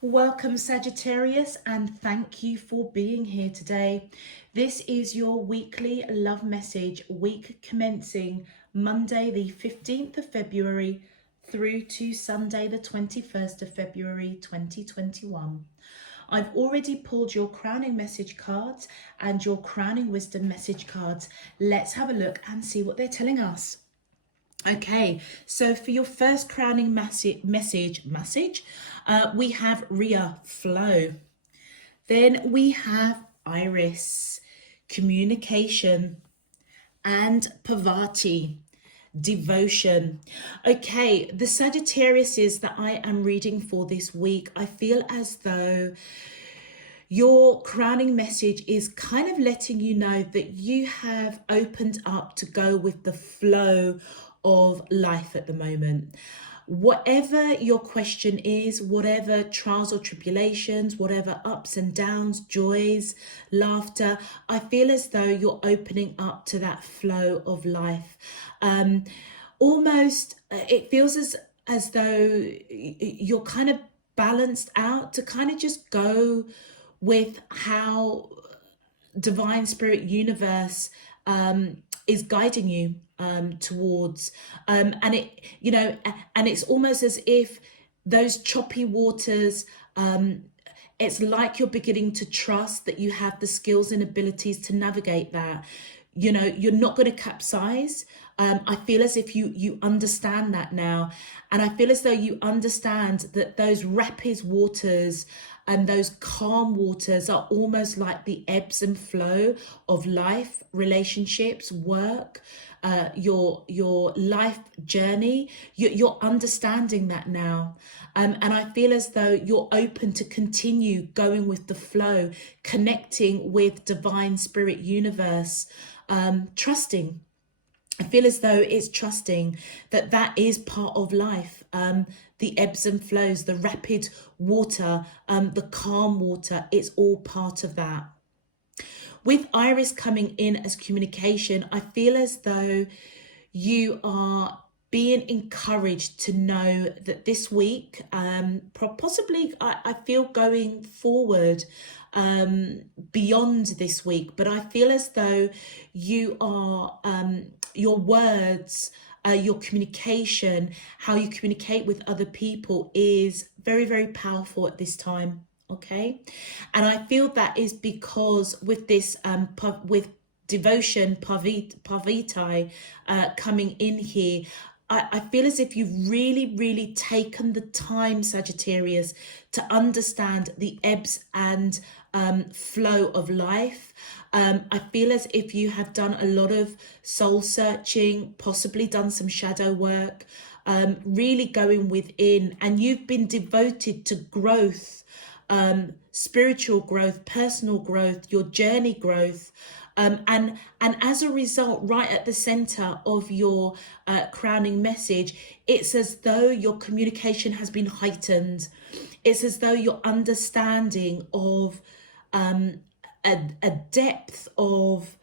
Welcome, Sagittarius, and thank you for being here today. This is your weekly love message, week commencing Monday, the 15th of February, through to Sunday, the 21st of February, 2021. I've already pulled your crowning message cards and your crowning wisdom message cards. Let's have a look and see what they're telling us. Okay, so for your first crowning message, we have Rhea, flow. Then we have Iris, communication, and Parvati, devotion. Okay, the Sagittariuses that I am reading for this week, I feel as though your crowning message is kind of letting you know that you have opened up to go with the flow of life at the moment. Whatever your question is, whatever trials or tribulations, whatever ups and downs, joys, laughter, I feel as though you're opening up to that flow of life. Almost, it feels as though you're kind of balanced out to kind of just go with how divine spirit universe is guiding you towards and it and it's almost as if those choppy waters, it's like you're beginning to trust that you have the skills and abilities to navigate that. You're not going to capsize. I feel as if you understand that now, and I feel as though you understand that those rapid waters and those calm waters are almost like the ebbs and flow of life, relationships, work, your life journey. You're understanding that now, and I feel as though you're open to continue going with the flow, connecting with divine spirit universe, trusting. I feel as though it's trusting that that is part of life. The ebbs and flows, the rapid water, the calm water, it's all part of that. With Iris coming in as communication, I feel as though you are being encouraged to know that this week, possibly I feel going forward beyond this week, but I feel as though you are, your words, your communication, how you communicate with other people is very, very powerful at this time. Okay, and I feel that is because with this with devotion, Parvati coming in here, I feel as if you've really taken the time, Sagittarius, to understand the ebbs and flow of life. I feel as if you have done a lot of soul searching, possibly done some shadow work, really going within, and you've been devoted to growth, spiritual growth, personal growth, your journey growth. And as a result, right at the center of your crowning message, it's as though your communication has been heightened. It's as though your understanding of a depth of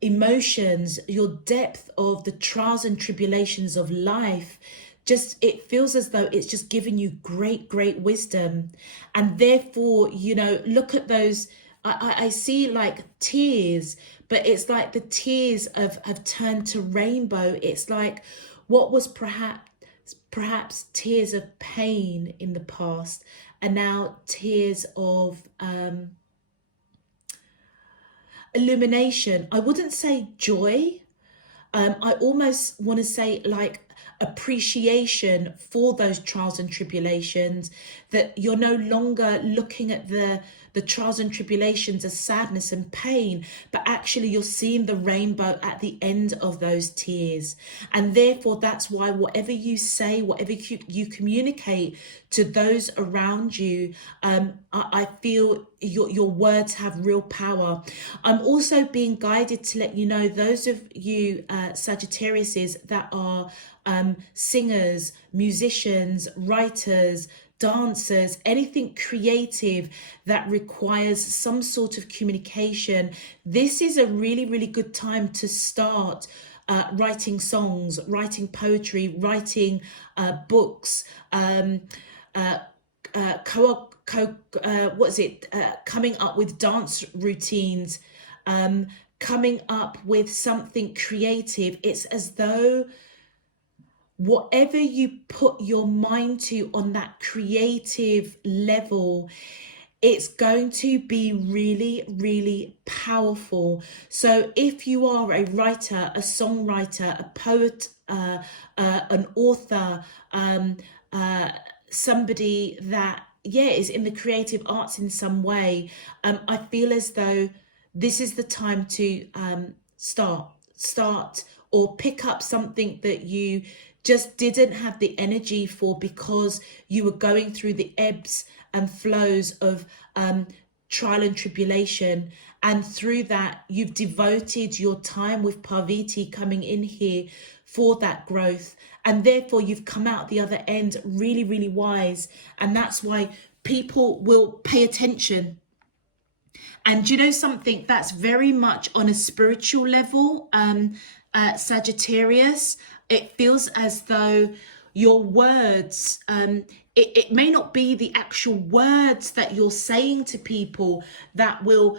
emotions, your depth of the trials and tribulations of life, just it feels as though it's just giving you great wisdom. And therefore, look at those, I see like tears, but it's like the tears have turned to rainbow. It's like what was perhaps tears of pain in the past, and now tears of illumination. I wouldn't say joy. I almost want to say like appreciation for those trials and tribulations, that you're no longer looking at the trials and tribulations as sadness and pain, but actually you're seeing the rainbow at the end of those tears. And therefore that's why whatever you say, whatever you communicate to those around you, I feel your words have real power. I'm also being guided to let you know, those of you Sagittariuses that are singers, musicians, writers, dancers, anything creative that requires some sort of communication, this is a really good time to start writing songs, writing poetry, writing books, coming up with dance routines, coming up with something creative. It's as though whatever you put your mind to on that creative level, it's going to be really, really powerful. So if you are a writer, a songwriter, a poet, an author, somebody that is in the creative arts in some way, I feel as though this is the time to start or pick up something that you just didn't have the energy for because you were going through the ebbs and flows of trial and tribulation. And through that, you've devoted your time with Parvati coming in here for that growth. And therefore, you've come out the other end really, really wise. And that's why people will pay attention. And you know something that's very much on a spiritual level, Sagittarius, it feels as though your words, it may not be the actual words that you're saying to people that will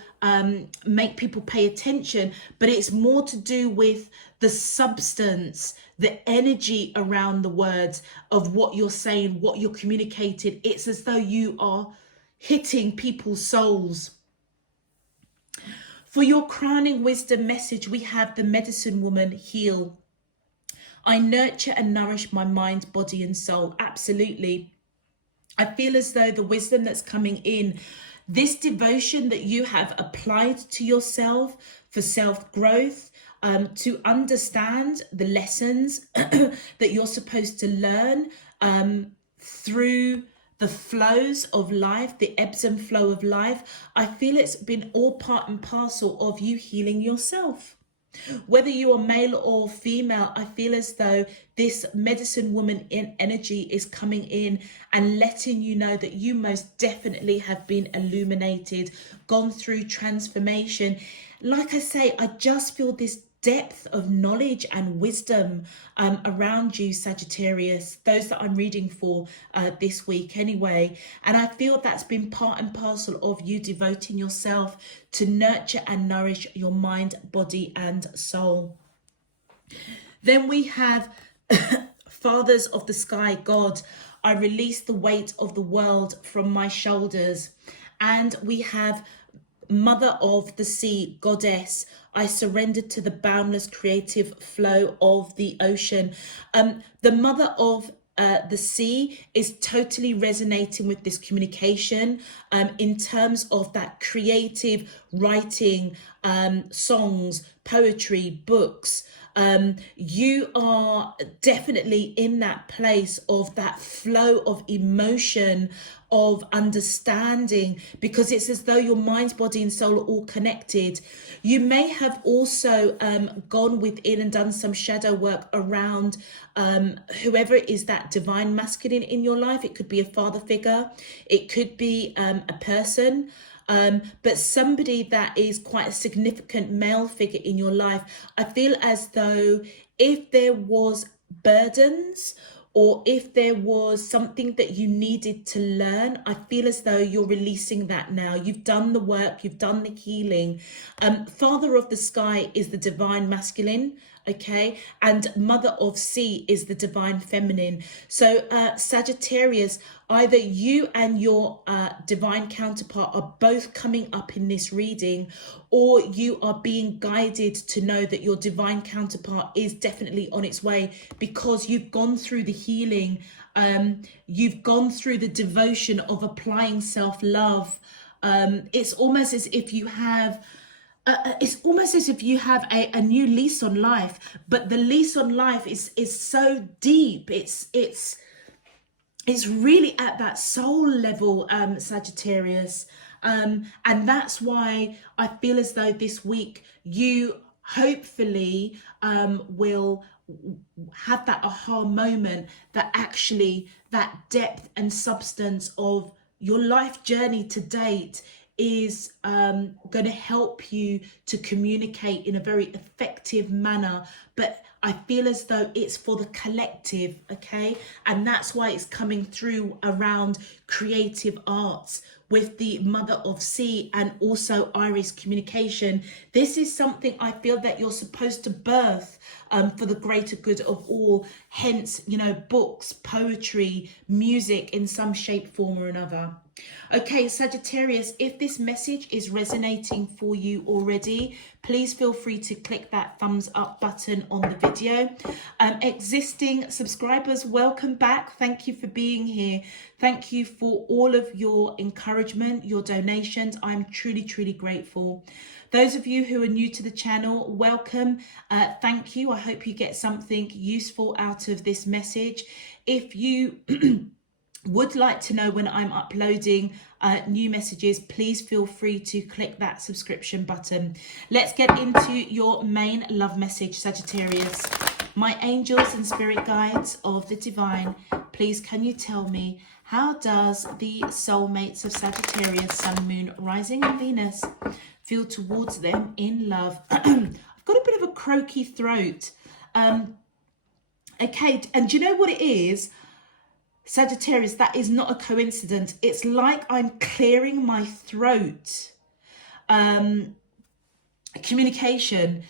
make people pay attention, but it's more to do with the substance, the energy around the words of what you're saying, what you're communicating. It's as though you are hitting people's souls. For your crowning wisdom message, we have the medicine woman, heal. I nurture and nourish my mind, body and soul. Absolutely. I feel as though the wisdom that's coming in, this devotion that you have applied to yourself for self-growth, to understand the lessons that you're supposed to learn through the flows of life, the ebbs and flow of life. I feel it's been all part and parcel of you healing yourself. Whether you are male or female, I feel as though this medicine woman in energy is coming in and letting you know that you most definitely have been illuminated, gone through transformation. Like I say, I just feel this depth of knowledge and wisdom around you, Sagittarius, those that I'm reading for this week anyway. And I feel that's been part and parcel of you devoting yourself to nurture and nourish your mind, body and soul. Then we have Fathers of the Sky, God, I release the weight of the world from my shoulders. And we have Mother of the Sea, Goddess, I surrendered to the boundless creative flow of the ocean. The Mother of the Sea is totally resonating with this communication in terms of that creative writing, songs, poetry, books. You are definitely in that place of that flow of emotion, of understanding, because it's as though your mind, body and soul are all connected. You may have also gone within and done some shadow work around whoever is that divine masculine in your life. It could be a father figure, it could be a person, but somebody that is quite a significant male figure in your life. I feel as though if there was burdens or if there was something that you needed to learn, I feel as though you're releasing that now. You've done the work, you've done the healing. Father of the Sky is the divine masculine, okay? And Mother of Sea is the divine feminine. So Sagittarius, either you and your divine counterpart are both coming up in this reading, or you are being guided to know that your divine counterpart is definitely on its way, because you've gone through the healing, you've gone through the devotion of applying self-love. It's almost as if you have a new lease on life, but the lease on life is so deep. It's really at that soul level, Sagittarius. And that's why I feel as though this week you hopefully will have that aha moment, that actually that depth and substance of your life journey to date is going to help you to communicate in a very effective manner, but but I feel as though it's for the collective, okay? And that's why it's coming through around creative arts with the Mother of Sea and also Iris communication. This is something I feel that you're supposed to birth for the greater good of all. Hence, you know, books, poetry, music in some shape, form or another. Okay, Sagittarius, if this message is resonating for you already, please feel free to click that thumbs up button on the video. Existing subscribers, welcome back. Thank you for being here. Thank you for all of your encouragement, your donations. I'm truly, truly grateful. Those of you who are new to the channel, welcome. Thank you. I hope you get something useful out of this message. If you would like to know when I'm uploading new messages, please feel free to click that subscription button. Let's get into your main love message, Sagittarius. My angels and spirit guides of the divine, please can you tell me, how does the soulmates of Sagittarius, Sun, Moon, Rising and Venus feel towards them in love? I've got a bit of a croaky throat. Okay, and do you know what it is? Sagittarius, that is not a coincidence. It's like I'm clearing my throat. Communication.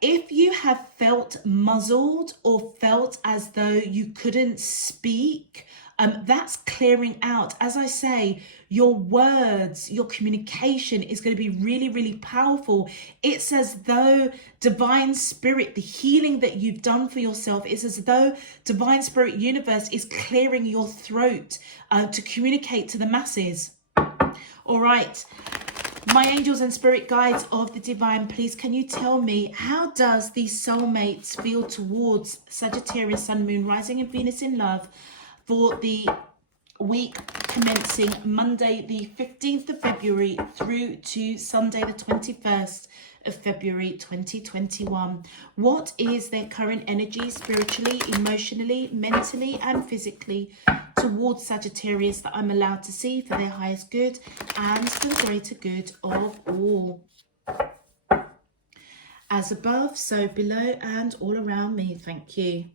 If you have felt muzzled or felt as though you couldn't speak, that's clearing out. As I say, your words, your communication is going to be really, really powerful. It's as though divine spirit, the healing that you've done for yourself, is as though divine spirit universe is clearing your throat to communicate to the masses. All right. My angels and spirit guides of the divine, please can you tell me, how does these soulmates feel towards Sagittarius, Sun, Moon, Rising and Venus in love for the week commencing Monday the 15th of February through to Sunday the 21st of February 2021? What is their current energy spiritually, emotionally, mentally and physically towards Sagittarius that I'm allowed to see for their highest good and for the greater good of all? As above, so below and all around me. Thank you.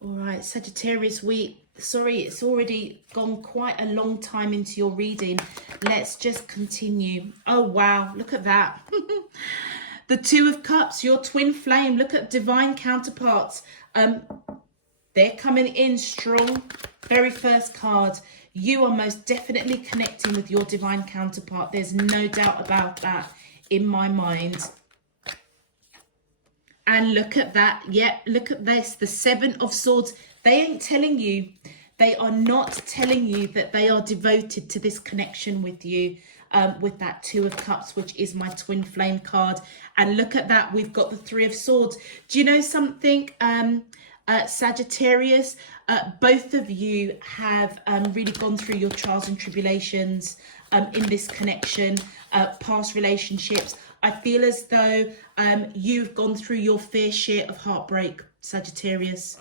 All right, Sagittarius week. Sorry, it's already gone quite a long time into your reading. Let's just continue. Oh, wow. Look at that. The Two of Cups, your twin flame. Look at divine counterparts. They're coming in strong. Very first card. You are most definitely connecting with your divine counterpart. There's no doubt about that in my mind. And look at that. Yep, look at this. The Seven of Swords. They ain't telling you. They are not telling you that they are devoted to this connection with you. With that Two of Cups, which is my twin flame card. And look at that. We've got the Three of Swords. Do you know something, Sagittarius? Both of you have really gone through your trials and tribulations in this connection, past relationships. I feel as though you've gone through your fair share of heartbreak, Sagittarius.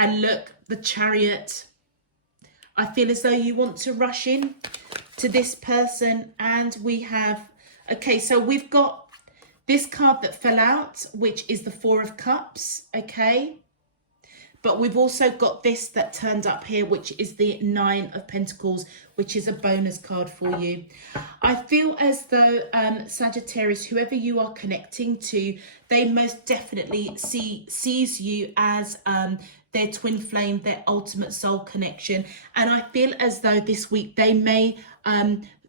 And look, the Chariot. I feel as though you want to rush in to this person. And we have, okay, so we've got this card that fell out, which is the Four of Cups, okay? But we've also got this that turned up here, which is the Nine of Pentacles, which is a bonus card for you. I feel as though, Sagittarius, whoever you are connecting to, they most definitely sees you as their twin flame, their ultimate soul connection. And I feel as though this week they may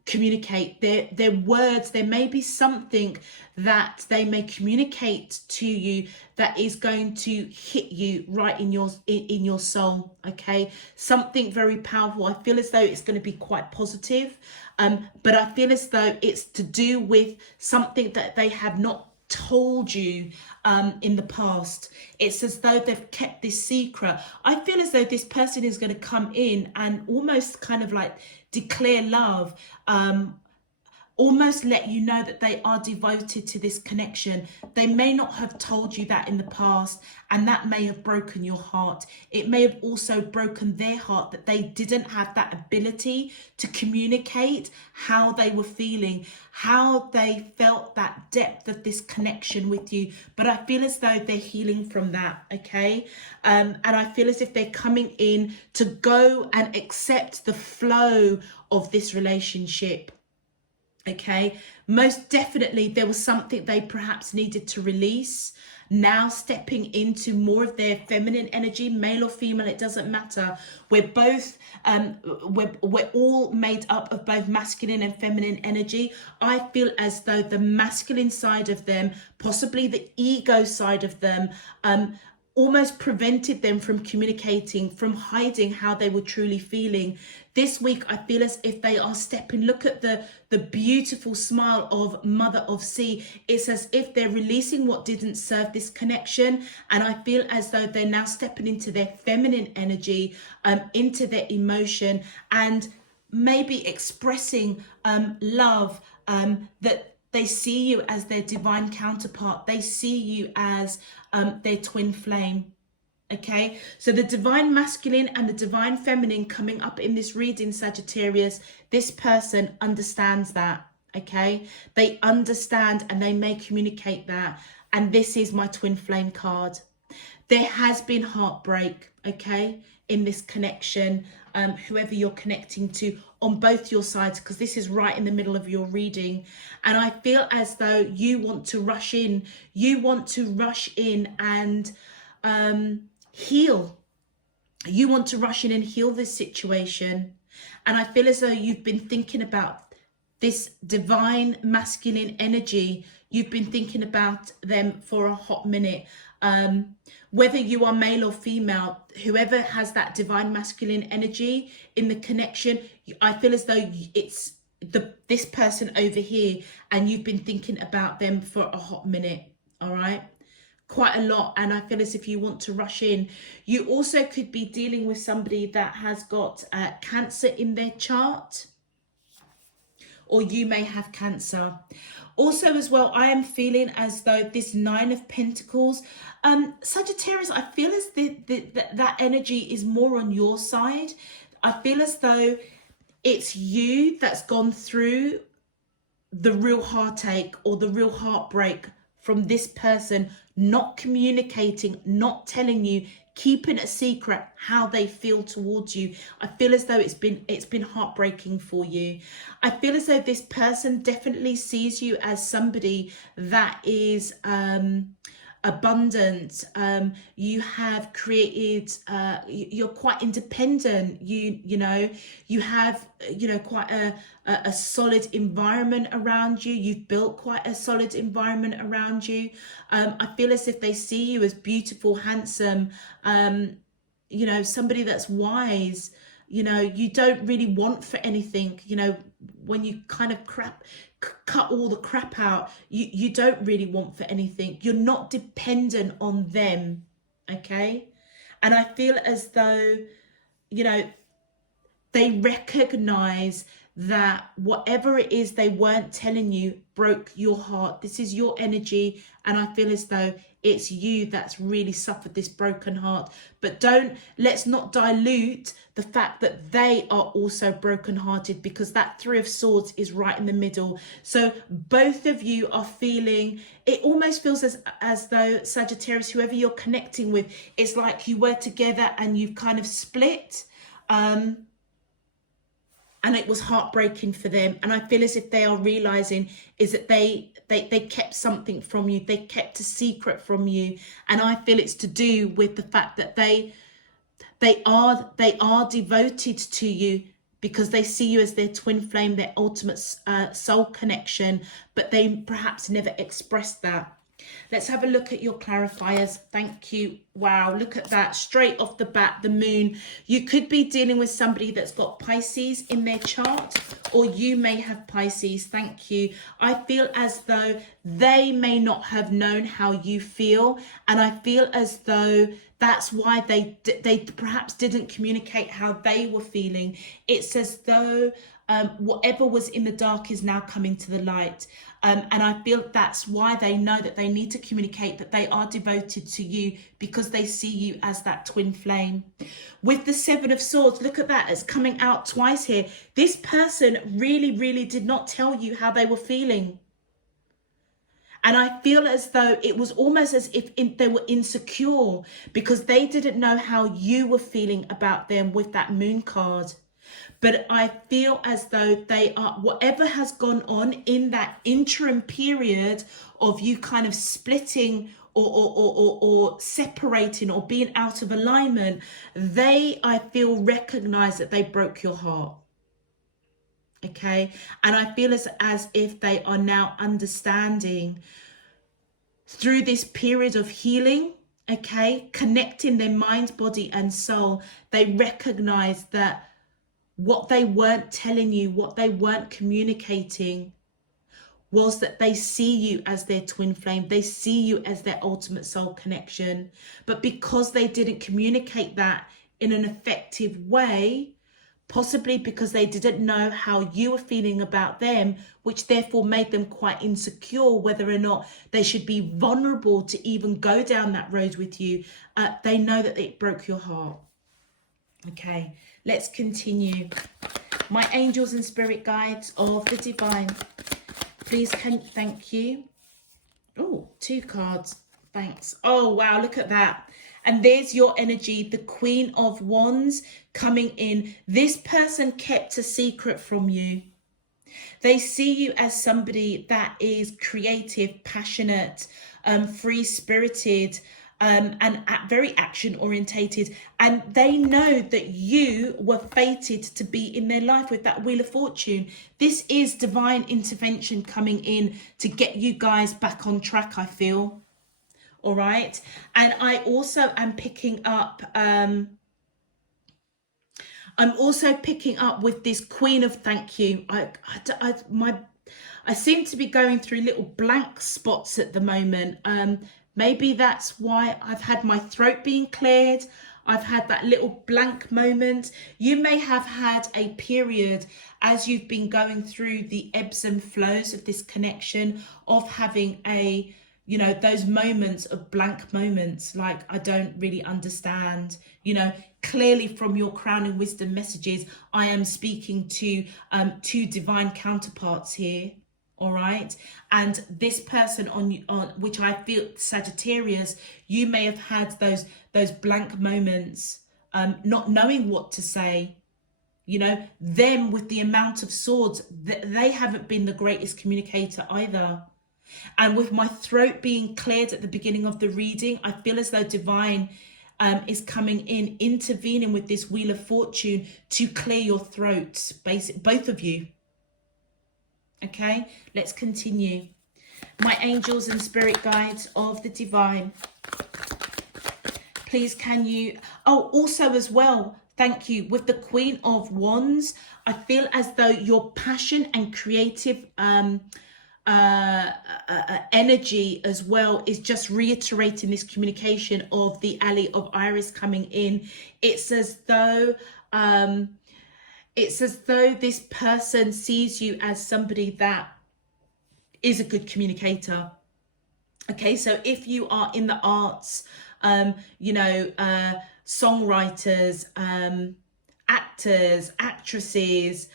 communicate their words. There may be something that they may communicate to you that is going to hit you right in your soul. Okay, something very powerful. I feel as though it's going to be quite positive, but I feel as though it's to do with something that they have not told you in the past. It's as though they've kept this secret. I feel as though this person is going to come in and almost kind of like declare love, almost let you know that they are devoted to this connection. They may not have told you that in the past, and that may have broken your heart. It may have also broken their heart that they didn't have that ability to communicate how they were feeling, how they felt that depth of this connection with you. But I feel as though they're healing from that, okay? And I feel as if they're coming in to go and accept the flow of this relationship. Okay, most definitely there was something they perhaps needed to release. Now stepping into more of their feminine energy, male or female, it doesn't matter. We're both we're all made up of both masculine and feminine energy. I feel as though the masculine side of them, possibly the ego side of them, almost prevented them from communicating, from hiding how they were truly feeling. This week, I feel as if they are stepping, look at the beautiful smile of Mother of Sea. It's as if they're releasing what didn't serve this connection. And I feel as though they're now stepping into their feminine energy, into their emotion, and maybe expressing love, that they see you as their divine counterpart. They see you as their twin flame. Okay, so the divine masculine and the divine feminine coming up in this reading, Sagittarius, this person understands that. Okay, they understand and they may communicate that. And this is my twin flame card. There has been heartbreak, okay, in this connection, whoever you're connecting to, on both your sides, because this is right in the middle of your reading. And I feel as though you want to rush in. You want to rush in and heal. You want to rush in and heal this situation. And I feel as though you've been thinking about this divine masculine energy. You've been thinking about them for a hot minute. Whether you are male or female, whoever has that divine masculine energy in the connection, I feel as though it's this person over here, and you've been thinking about them for a hot minute. All right, quite a lot. And I feel as if you want to rush in. You also could be dealing with somebody that has got cancer in their chart, or you may have cancer. Also as well, I am feeling as though this Nine of Pentacles, Sagittarius, I feel as that energy is more on your side. I feel as though it's you that's gone through the real heartache or the real heartbreak from this person not communicating, not telling you, keeping a secret how they feel towards you. I feel as though it's been heartbreaking for you. I feel as though this person definitely sees you as somebody that is abundant. You have created, you're quite independent. You know, you have, quite a solid environment around you. You've built quite a solid environment around you. I feel as if they see you as beautiful, handsome, somebody that's wise. You don't really want for anything. When you kind of cut all the crap out, you don't really want for anything. You're not dependent on them, okay? And I feel as though, they recognize that whatever it is they weren't telling you broke your heart. This is your energy, and I feel as though it's you that's really suffered this broken heart. But let's not dilute the fact that they are also brokenhearted, because that Three of Swords is right in the middle. So both of you are feeling, it almost feels as though, Sagittarius, whoever you're connecting with, it's like you were together and you've kind of split. And it was heartbreaking for them. And I feel as if they are realizing is that they kept something from you. They kept a secret from you. And I feel it's to do with the fact that they are devoted to you, because they see you as their twin flame, their ultimate soul connection, but they perhaps never expressed that. Let's have a look at your clarifiers. Thank you. Wow, look at that. Straight off the bat, the moon. You could be dealing with somebody that's got Pisces in their chart, or you may have Pisces. Thank you. I feel as though they may not have known how you feel, and I feel as though that's why they perhaps didn't communicate how they were feeling. It's as though whatever was in the dark is now coming to the light. And I feel that's why they know that they need to communicate that they are devoted to you, because they see you as that twin flame. With the Seven of Swords, look at that, it's coming out twice here. This person really, really did not tell you how they were feeling. And I feel as though it was almost as if they were insecure because they didn't know how you were feeling about them with that moon card. But I feel as though they are, whatever has gone on in that interim period of you kind of splitting or separating or being out of alignment, they, I feel, recognize that they broke your heart. Okay, and I feel as if they are now understanding through this period of healing, okay, connecting their mind, body and soul. They recognize that what they weren't telling you, what they weren't communicating, was that they see you as their twin flame. They see you as their ultimate soul connection. But because they didn't communicate that in an effective way, possibly because they didn't know how you were feeling about them, which therefore made them quite insecure whether or not they should be vulnerable to even go down that road with you, they know that it broke your heart. Okay, let's continue. My angels and spirit guides of the divine, please thank you. Oh, 2 cards. Thanks. Oh, wow, look at that. And there's your energy, the Queen of Wands coming in. This person kept a secret from you. They see you as somebody that is creative, passionate, free-spirited, and very action orientated, and they know that you were fated to be in their life with that Wheel of Fortune. This is divine intervention coming in to get you guys back on track, I feel. All right, and I also am picking up I'm also picking up with this Queen of Thank You. I seem to be going through little blank spots at the moment. Maybe that's why I've had my throat being cleared. I've had that little blank moment. You may have had a period as you've been going through the ebbs and flows of this connection of having a, you know, those moments of blank moments, like I don't really understand, you know. Clearly from your crowning wisdom messages, I am speaking to 2 divine counterparts here. All right, and this person on which I feel Sagittarius, you may have had those blank moments, not knowing what to say. You know, them with the amount of swords, they haven't been the greatest communicator either. And with my throat being cleared at the beginning of the reading, I feel as though divine is coming in, intervening with this Wheel of Fortune to clear your throats, both of you. Okay, let's continue. My angels and spirit guides of the divine, please can you, oh, also as well, thank you, with the Queen of Wands, I feel as though your passion and creative energy as well is just reiterating this communication of the Alley of Iris coming in. It's as though this person sees you as somebody that is a good communicator. Okay, so if you are in the arts, you know, songwriters, actors, actresses,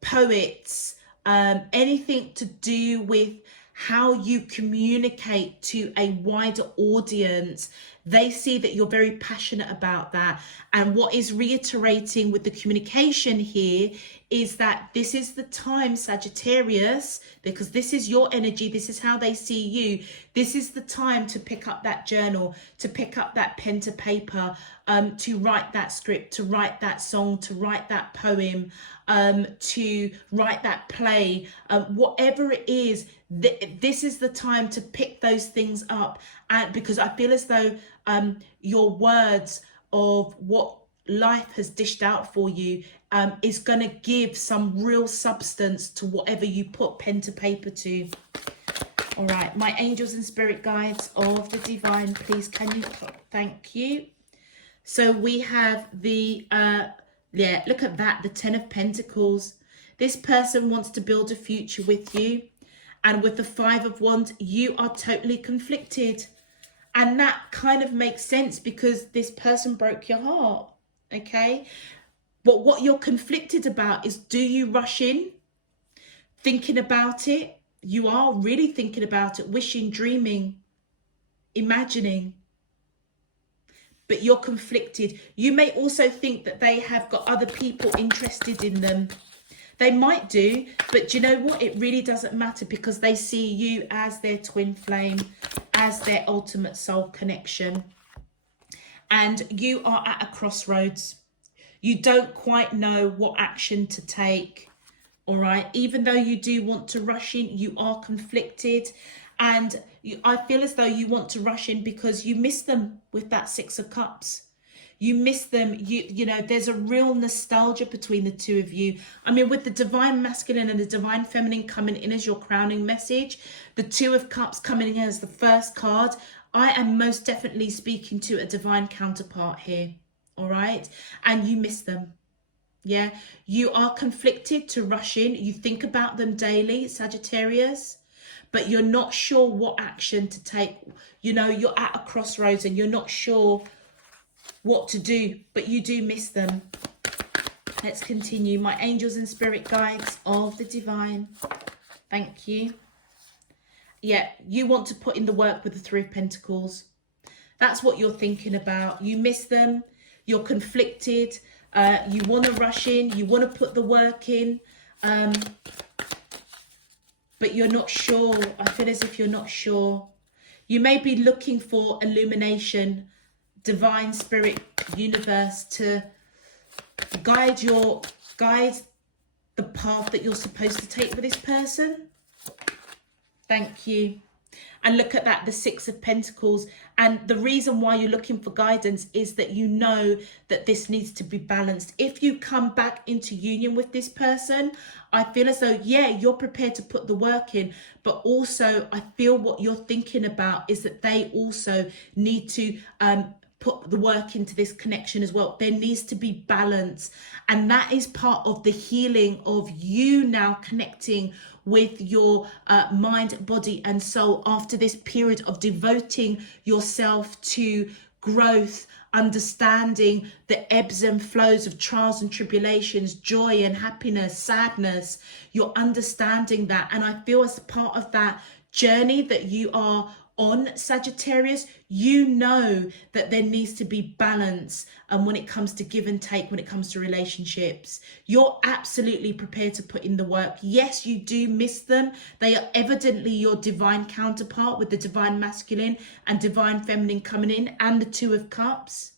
poets, anything to do with how you communicate to a wider audience, they see that you're very passionate about that. And what is reiterating with the communication here is that this is the time, Sagittarius, because this is your energy, this is how they see you. This is the time to pick up that journal, to pick up that pen to paper, to write that script, to write that song, to write that poem, to write that play, whatever it is. This is the time to pick those things up, and because I feel as though your words of what life has dished out for you is going to give some real substance to whatever you put pen to paper to. All right, my angels and spirit guides of the divine, please can you, thank you. So we have the yeah, look at that, the 10 of Pentacles. This person wants to build a future with you. And with the Five of Wands, you are totally conflicted. And that kind of makes sense because this person broke your heart, okay? But what you're conflicted about is, do you rush in, thinking about it? You are really thinking about it, wishing, dreaming, imagining. But you're conflicted. You may also think that they have got other people interested in them. They might do, but do you know what? It really doesn't matter because they see you as their twin flame, as their ultimate soul connection. And you are at a crossroads. You don't quite know what action to take, all right? Even though you do want to rush in, you are conflicted. And I feel as though you want to rush in because you miss them with that Six of Cups. You miss them. You know, there's a real nostalgia between the two of you. I mean, with the divine masculine and the divine feminine coming in as your crowning message, the Two of Cups coming in as the first card, I am most definitely speaking to a divine counterpart here, all right? And you miss them. Yeah, you are conflicted to rush in. You think about them daily, Sagittarius, but you're not sure what action to take. You know, you're at a crossroads and you're not sure what to do, but you do miss them. Let's continue. My angels and spirit guides of the divine, thank you. Yeah, you want to put in the work with the Three of Pentacles. That's what you're thinking about. You miss them. You're conflicted. You want to rush in. You want to put the work in. But you're not sure. I feel as if you're not sure. You may be looking for illumination, divine spirit, universe to guide the path that you're supposed to take with this person. Thank you. And look at that, the Six of Pentacles. And the reason why you're looking for guidance is that you know that this needs to be balanced. If you come back into union with this person, I feel as though, yeah, you're prepared to put the work in, but also I feel what you're thinking about is that they also need to put the work into this connection as well. There needs to be balance. And that is part of the healing of you now connecting with your mind, body and soul after this period of devoting yourself to growth, understanding the ebbs and flows of trials and tribulations, joy and happiness, sadness. You're understanding that. And I feel as part of that journey that you are on, Sagittarius, you know that there needs to be balance, and when it comes to give and take, when it comes to relationships, you're absolutely prepared to put in the work. Yes, you do miss them. They are evidently your divine counterpart with the divine masculine and divine feminine coming in and the Two of Cups.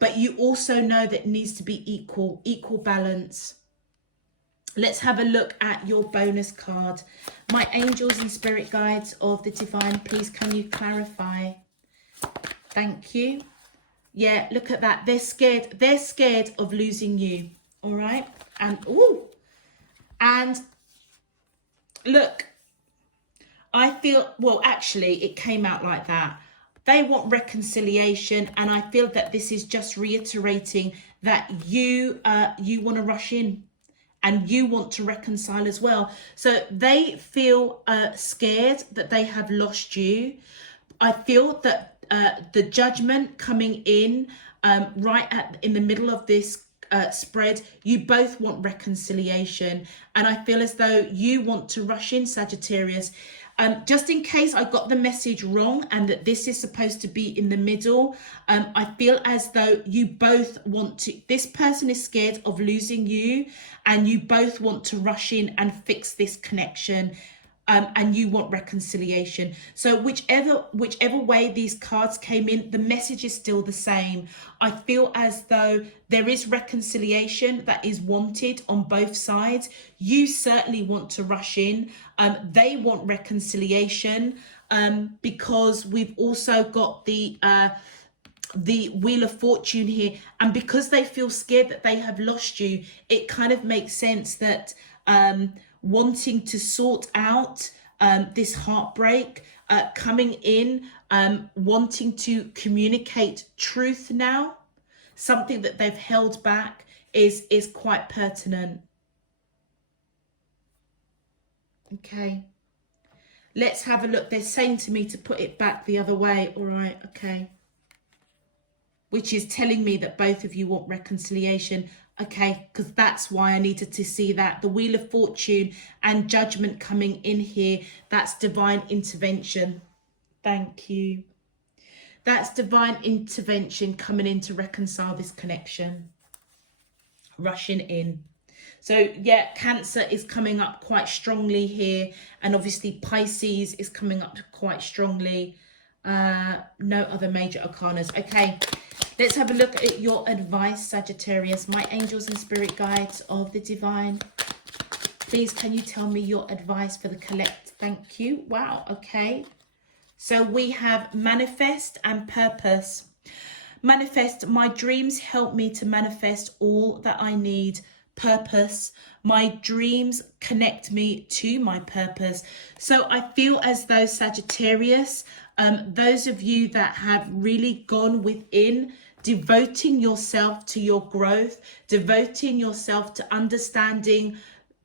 But you also know that it needs to be equal balance. Let's have a look at your bonus card. My angels and spirit guides of the divine, please can you clarify? Thank you. Yeah, look at that. They're scared. They're scared of losing you. All right. And look, I feel, well, actually, it came out like that. They want reconciliation, and I feel that this is just reiterating that you want to rush in. And you want to reconcile as well. So they feel scared that they have lost you. I feel that the judgment coming in in the middle of this spread, you both want reconciliation. And I feel as though you want to rush in, Sagittarius. Just in case I got the message wrong and that this is supposed to be in the middle, I feel as though you both want to, this person is scared of losing you and you both want to rush in and fix this connection. And you want reconciliation. So whichever way these cards came in, the message is still the same. I feel as though there is reconciliation that is wanted on both sides. You certainly want to rush in. They want reconciliation because we've also got the Wheel of Fortune here. And because they feel scared that they have lost you, it kind of makes sense that wanting to sort out this heartbreak, coming in, wanting to communicate truth now, something that they've held back is quite pertinent. Okay. Let's have a look. They're saying to me to put it back the other way. All right. Okay. Which is telling me that both of you want reconciliation. Okay, because that's why I needed to see that. The Wheel of Fortune and Judgment coming in here. That's divine intervention. Thank you. That's divine intervention coming in to reconcile this connection. Rushing in. So yeah, Cancer is coming up quite strongly here. And obviously Pisces is coming up quite strongly. No other major arcanas. Okay, let's have a look at your advice, Sagittarius. My angels and spirit guides of the divine. Please, can you tell me your advice for the collect? Thank you. Wow, okay. So we have manifest and purpose. Manifest, my dreams help me to manifest all that I need. Purpose, my dreams connect me to my purpose. So I feel as though Sagittarius, those of you that have really gone within, devoting yourself to your growth, devoting yourself to understanding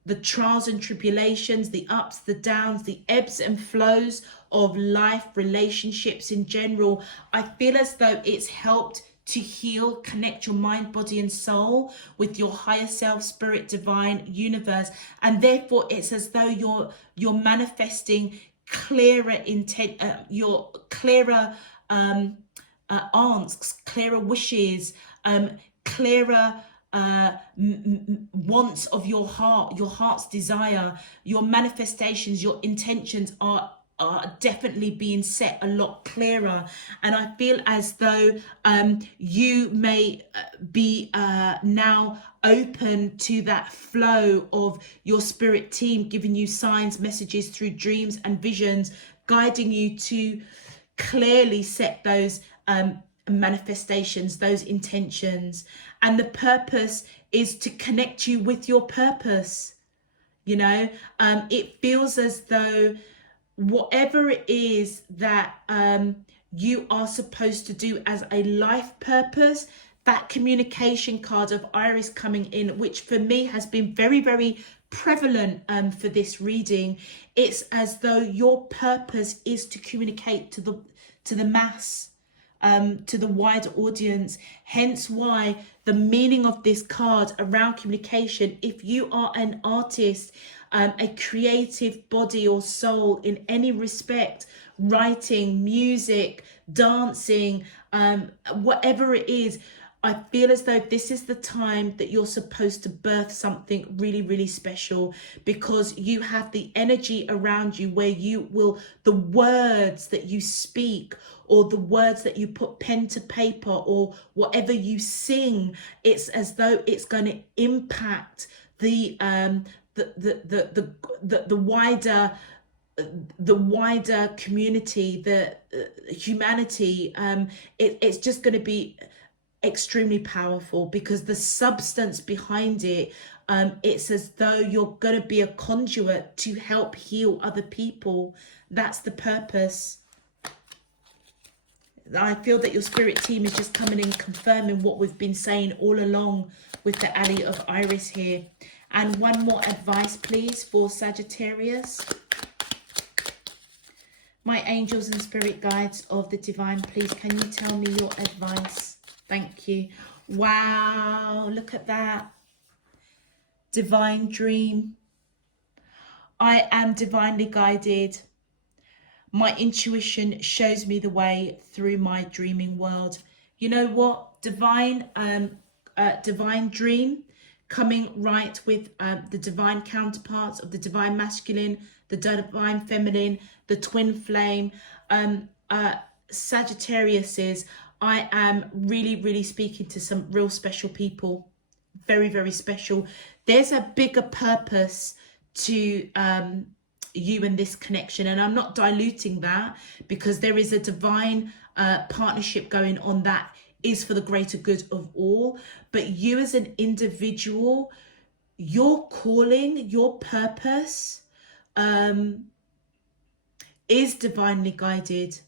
the trials and tribulations, the ups, the downs, the ebbs and flows of life, relationships in general. I feel as though it's helped to heal, connect your mind, body and soul with your higher self, spirit, divine, universe. And therefore it's as though you're manifesting clearer intent, your clearer asks, clearer wishes, clearer wants of your heart, your heart's desire. Your manifestations, your intentions are definitely being set a lot clearer. And I feel as though you may be now open to that flow of your spirit team giving you signs, messages through dreams and visions, guiding you to clearly set those manifestations, those intentions. And the purpose is to connect you with your purpose. You know, it feels as though whatever it is that you are supposed to do as a life purpose, that communication card of Iris coming in, which for me has been very, very prevalent for this reading. It's as though your purpose is to communicate to the mass, to the wider audience. Hence why the meaning of this card around communication, if you are an artist, a creative body or soul in any respect, writing, music, dancing, whatever it is, I feel as though this is the time that you're supposed to birth something really, really special, because you have the energy around you where you will, the words that you speak or the words that you put pen to paper or whatever you sing, it's as though it's going to impact the wider community, the humanity. It's just going to be extremely powerful, because the substance behind it, it's as though you're going to be a conduit to help heal other people. That's the purpose. I feel that your spirit team is just coming in, confirming what we've been saying all along with the Alley of Iris here. And one more advice, please, for Sagittarius. My angels and spirit guides of the divine, please, can you tell me your advice? Thank you. Wow, look at that. Divine dream. I am divinely guided. My intuition shows me the way through my dreaming world. You know what? Divine dream coming right with the divine counterparts of the divine masculine, the divine feminine, the twin flame. Sagittariuses, I am really, really speaking to some real special people. Very, very special. There's a bigger purpose to you and this connection, and I'm not diluting that, because there is a divine partnership going on that is for the greater good of all. But you as an individual, your calling, your purpose is divinely guided.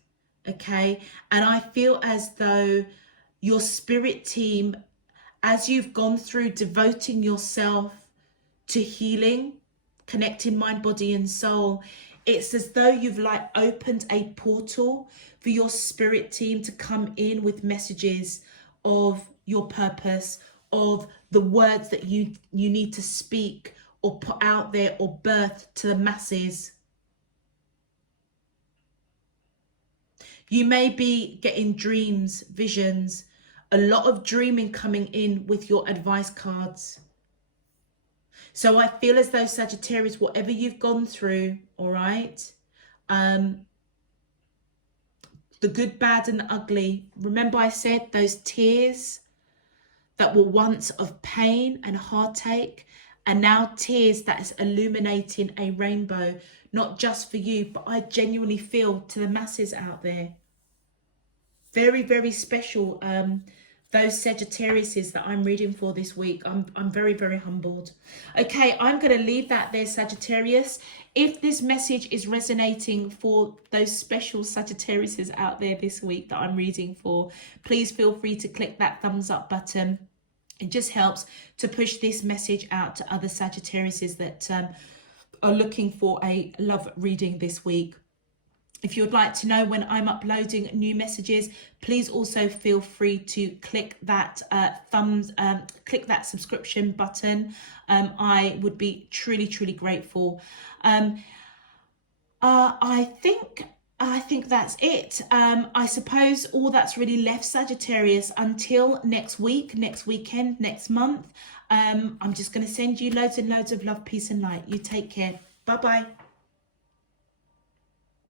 Okay, and I feel as though your spirit team, as you've gone through devoting yourself to healing, connecting mind, body and soul. It's as though you've like opened a portal for your spirit team to come in with messages of your purpose, of the words that you need to speak or put out there or birth to the masses. You may be getting dreams, visions, a lot of dreaming coming in with your advice cards. So I feel as though, Sagittarius, whatever you've gone through, all right, the good, bad and the ugly. Remember I said those tears that were once of pain and heartache, and now tears that is illuminating a rainbow, not just for you, but I genuinely feel to the masses out there. Very, very special. Those Sagittariuses that I'm reading for this week. I'm very, very humbled. Okay, I'm going to leave that there, Sagittarius. If this message is resonating for those special Sagittariuses out there this week that I'm reading for, please feel free to click that thumbs up button. It just helps to push this message out to other Sagittariuses that are looking for a love reading this week. If you would like to know when I'm uploading new messages, please also feel free to click that click that subscription button. I would be truly, truly grateful. I think that's it. I suppose all that's really left, Sagittarius, until next week, next weekend, next month. I'm just going to send you loads and loads of love, peace and light. You take care. Bye-bye.